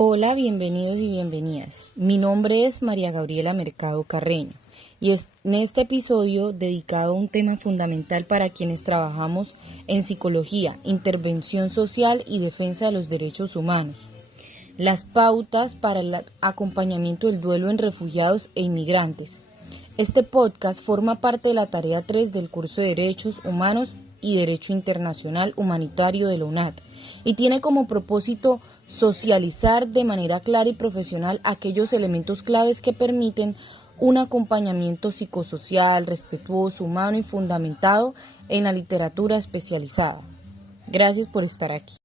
Hola, bienvenidos y bienvenidas. Mi nombre es María Gabriela Mercado Carreño y en este episodio dedicado a un tema fundamental para quienes trabajamos en psicología, intervención social y defensa de los derechos humanos. Las pautas para el acompañamiento del duelo en refugiados e inmigrantes. Este podcast forma parte de la tarea 3 del curso de Derechos Humanos y Derecho Internacional Humanitario de la UNAD y tiene como propósito socializar de manera clara y profesional aquellos elementos claves que permiten un acompañamiento psicosocial, respetuoso, humano y fundamentado en la literatura especializada. Gracias por estar aquí.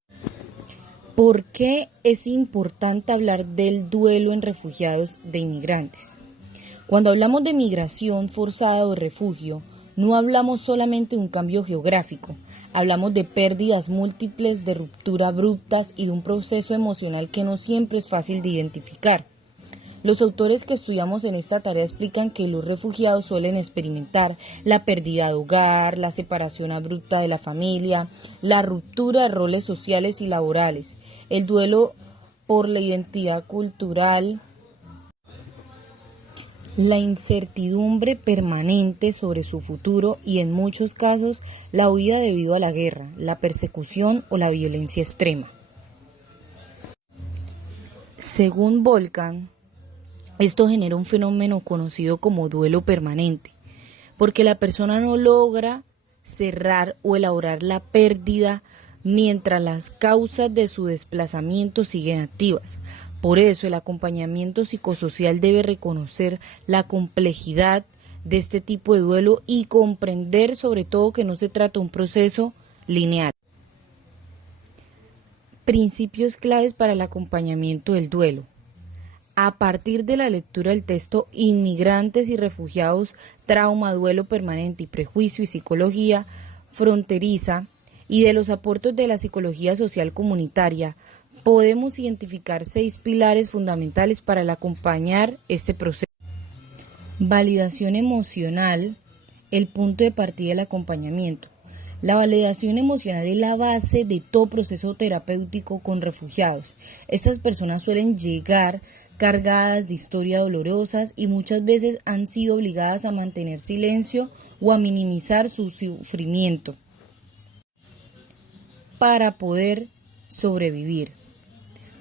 ¿Por qué es importante hablar del duelo en refugiados de inmigrantes? Cuando hablamos de migración forzada o refugio, no hablamos solamente de un cambio geográfico, hablamos de pérdidas múltiples, de ruptura abruptas y de un proceso emocional que no siempre es fácil de identificar. Los autores que estudiamos en esta tarea explican que los refugiados suelen experimentar la pérdida de hogar, la separación abrupta de la familia, la ruptura de roles sociales y laborales, el duelo por la identidad cultural, la incertidumbre permanente sobre su futuro y en muchos casos la huida debido a la guerra, la persecución o la violencia extrema. Según Volkan, esto genera un fenómeno conocido como duelo permanente, porque la persona no logra cerrar o elaborar la pérdida mientras las causas de su desplazamiento siguen activas. Por eso el acompañamiento psicosocial debe reconocer la complejidad de este tipo de duelo y comprender sobre todo que no se trata de un proceso lineal. Principios claves para el acompañamiento del duelo. A partir de la lectura del texto Inmigrantes y Refugiados, Trauma, Duelo Permanente y Prejuicio y Psicología Fronteriza y de los aportes de la psicología social comunitaria, podemos identificar 6 pilares fundamentales para el acompañar este proceso. Validación emocional, el punto de partida del acompañamiento. La validación emocional es la base de todo proceso terapéutico con refugiados. Estas personas suelen llegar cargadas de historias dolorosas y muchas veces han sido obligadas a mantener silencio o a minimizar su sufrimiento para poder sobrevivir.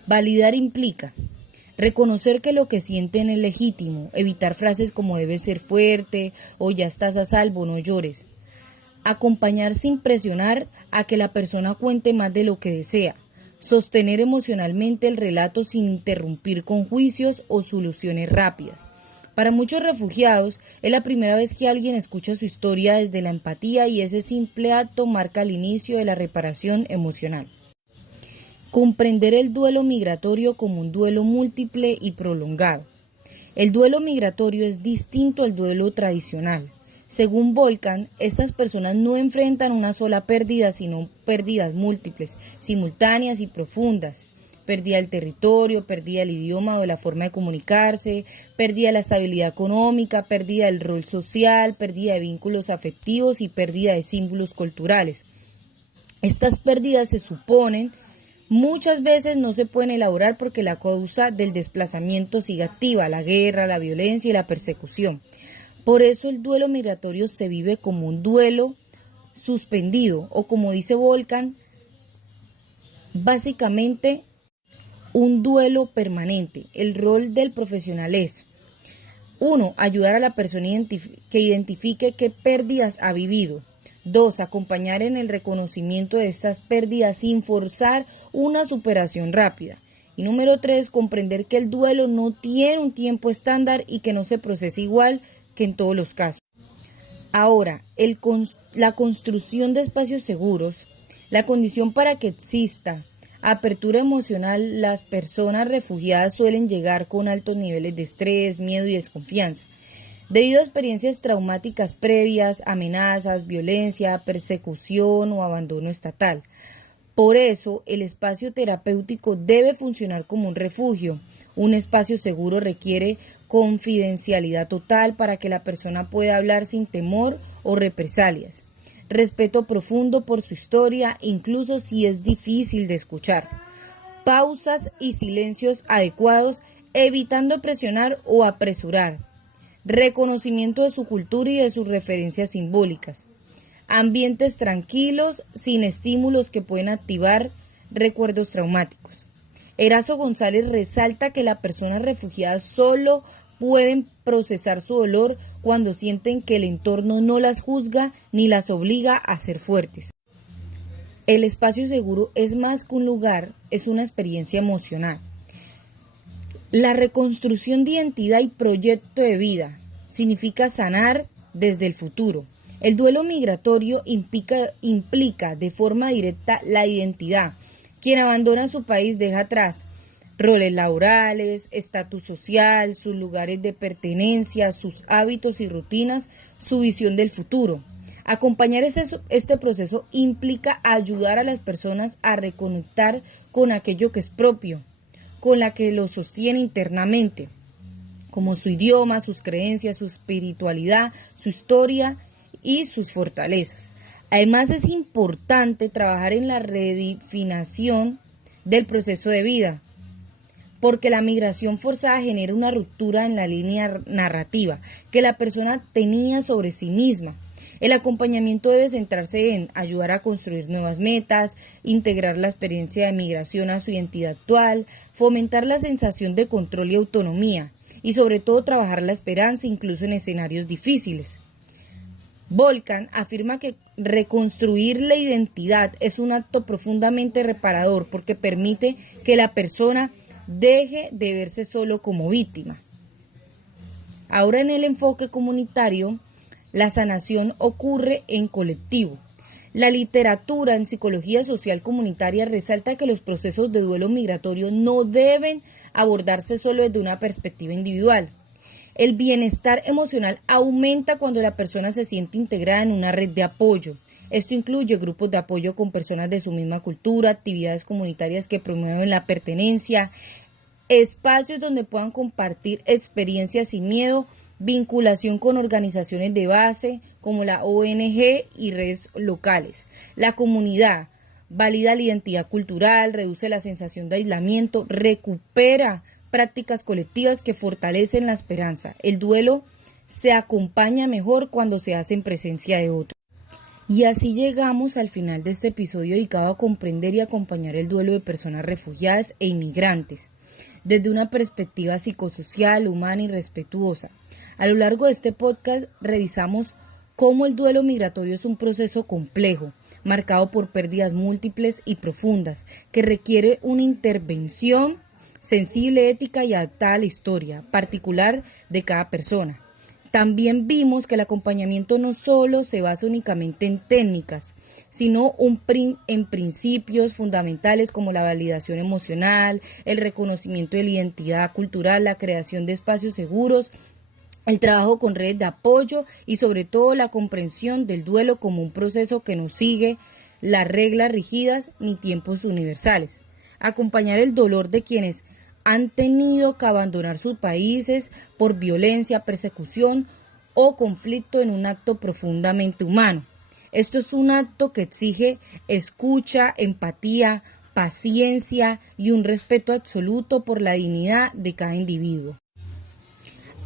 Validar implica reconocer que lo que sienten es legítimo, evitar frases como debes ser fuerte o ya estás a salvo, no llores. Acompañar sin presionar a que la persona cuente más de lo que desea. Sostener emocionalmente el relato sin interrumpir con juicios o soluciones rápidas. Para muchos refugiados es la primera vez que alguien escucha su historia desde la empatía y ese simple acto marca el inicio de la reparación emocional. Comprender el duelo migratorio como un duelo múltiple y prolongado. El duelo migratorio es distinto al duelo tradicional. Según Volkan, estas personas no enfrentan una sola pérdida, sino pérdidas múltiples, simultáneas y profundas. Pérdida del territorio, pérdida del idioma o de la forma de comunicarse, pérdida de la estabilidad económica, pérdida del rol social, pérdida de vínculos afectivos y pérdida de símbolos culturales. Estas pérdidas se suponen muchas veces no se pueden elaborar porque la causa del desplazamiento sigue activa, la guerra, la violencia y la persecución. Por eso el duelo migratorio se vive como un duelo suspendido o como dice Volkan, básicamente un duelo permanente. El rol del profesional es 1. Ayudar a la persona que identifique qué pérdidas ha vivido. 2. Acompañar en el reconocimiento de estas pérdidas sin forzar una superación rápida. Y número 3. Comprender que el duelo no tiene un tiempo estándar y que no se procesa igual que en todos los casos. Ahora, la construcción de espacios seguros, la condición para que exista apertura emocional, las personas refugiadas suelen llegar con altos niveles de estrés, miedo y desconfianza. Debido a experiencias traumáticas previas, amenazas, violencia, persecución o abandono estatal. Por eso, el espacio terapéutico debe funcionar como un refugio. Un espacio seguro requiere confidencialidad total para que la persona pueda hablar sin temor o represalias. Respeto profundo por su historia, incluso si es difícil de escuchar. pausas y silencios adecuados, evitando presionar o apresurar, reconocimiento de su cultura y de sus referencias simbólicas, ambientes tranquilos, sin estímulos que pueden activar recuerdos traumáticos. Erazo González resalta que las personas refugiadas solo pueden procesar su dolor cuando sienten que el entorno no las juzga ni las obliga a ser fuertes. El espacio seguro es más que un lugar, es una experiencia emocional. La reconstrucción de identidad y proyecto de vida significa sanar desde el futuro. El duelo migratorio implica de forma directa la identidad. Quien abandona su país deja atrás roles laborales, estatus social, sus lugares de pertenencia, sus hábitos y rutinas, su visión del futuro. Acompañar este proceso implica ayudar a las personas a reconectar con aquello que es propio, con la que lo sostiene internamente, como su idioma, sus creencias, su espiritualidad, su historia y sus fortalezas. Además, es importante trabajar en la redefinición del proceso de vida, porque la migración forzada genera una ruptura en la línea narrativa que la persona tenía sobre sí misma. El acompañamiento debe centrarse en ayudar a construir nuevas metas, integrar la experiencia de migración a su identidad actual, fomentar la sensación de control y autonomía, y sobre todo trabajar la esperanza incluso en escenarios difíciles. Volkan afirma que reconstruir la identidad es un acto profundamente reparador porque permite que la persona deje de verse solo como víctima. Ahora, en el enfoque comunitario, la sanación ocurre en colectivo. La literatura en psicología social comunitaria resalta que los procesos de duelo migratorio no deben abordarse solo desde una perspectiva individual. El bienestar emocional aumenta cuando la persona se siente integrada en una red de apoyo. Esto incluye grupos de apoyo con personas de su misma cultura, actividades comunitarias que promueven la pertenencia, espacios donde puedan compartir experiencias sin miedo, vinculación con organizaciones de base como la ONG y redes locales. La comunidad valida la identidad cultural, reduce la sensación de aislamiento, recupera prácticas colectivas que fortalecen la esperanza. El duelo se acompaña mejor cuando se hace en presencia de otros. Y así llegamos al final de este episodio dedicado a comprender y acompañar el duelo de personas refugiadas e inmigrantes, desde una perspectiva psicosocial, humana y respetuosa. A lo largo de este podcast revisamos cómo el duelo migratorio es un proceso complejo, marcado por pérdidas múltiples y profundas, que requiere una intervención sensible, ética y adaptada a la historia particular de cada persona. También vimos que el acompañamiento no solo se basa únicamente en técnicas, sino en principios fundamentales como la validación emocional, el reconocimiento de la identidad cultural, la creación de espacios seguros, el trabajo con redes de apoyo y sobre todo la comprensión del duelo como un proceso que no sigue las reglas rígidas ni tiempos universales. Acompañar el dolor de quienes han tenido que abandonar sus países por violencia, persecución o conflicto en un acto profundamente humano. Esto es un acto que exige escucha, empatía, paciencia y un respeto absoluto por la dignidad de cada individuo.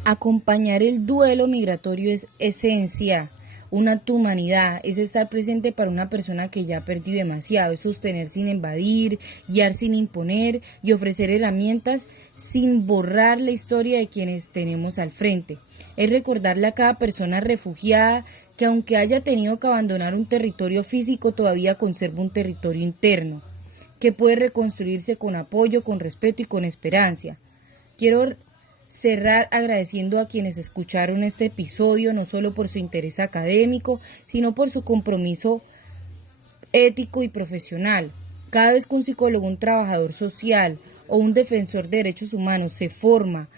Acompañar el duelo migratorio es esencia. Un acto de humanidad es estar presente para una persona que ya ha perdido demasiado, es sostener sin invadir, guiar sin imponer y ofrecer herramientas sin borrar la historia de quienes tenemos al frente. Es recordarle a cada persona refugiada que aunque haya tenido que abandonar un territorio físico, todavía conserva un territorio interno, que puede reconstruirse con apoyo, con respeto y con esperanza. Quiero cerrar agradeciendo a quienes escucharon este episodio, no solo por su interés académico, sino por su compromiso ético y profesional. Cada vez que un psicólogo, un trabajador social o un defensor de derechos humanos se forma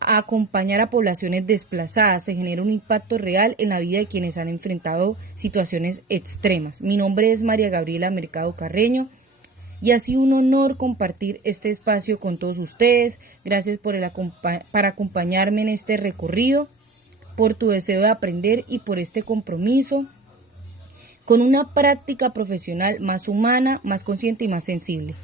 a acompañar a poblaciones desplazadas, se genera un impacto real en la vida de quienes han enfrentado situaciones extremas. Mi nombre es María Gabriela Mercado Carreño. Y ha sido un honor compartir este espacio con todos ustedes. Gracias por acompañarme en este recorrido, por tu deseo de aprender y por este compromiso con una práctica profesional más humana, más consciente y más sensible.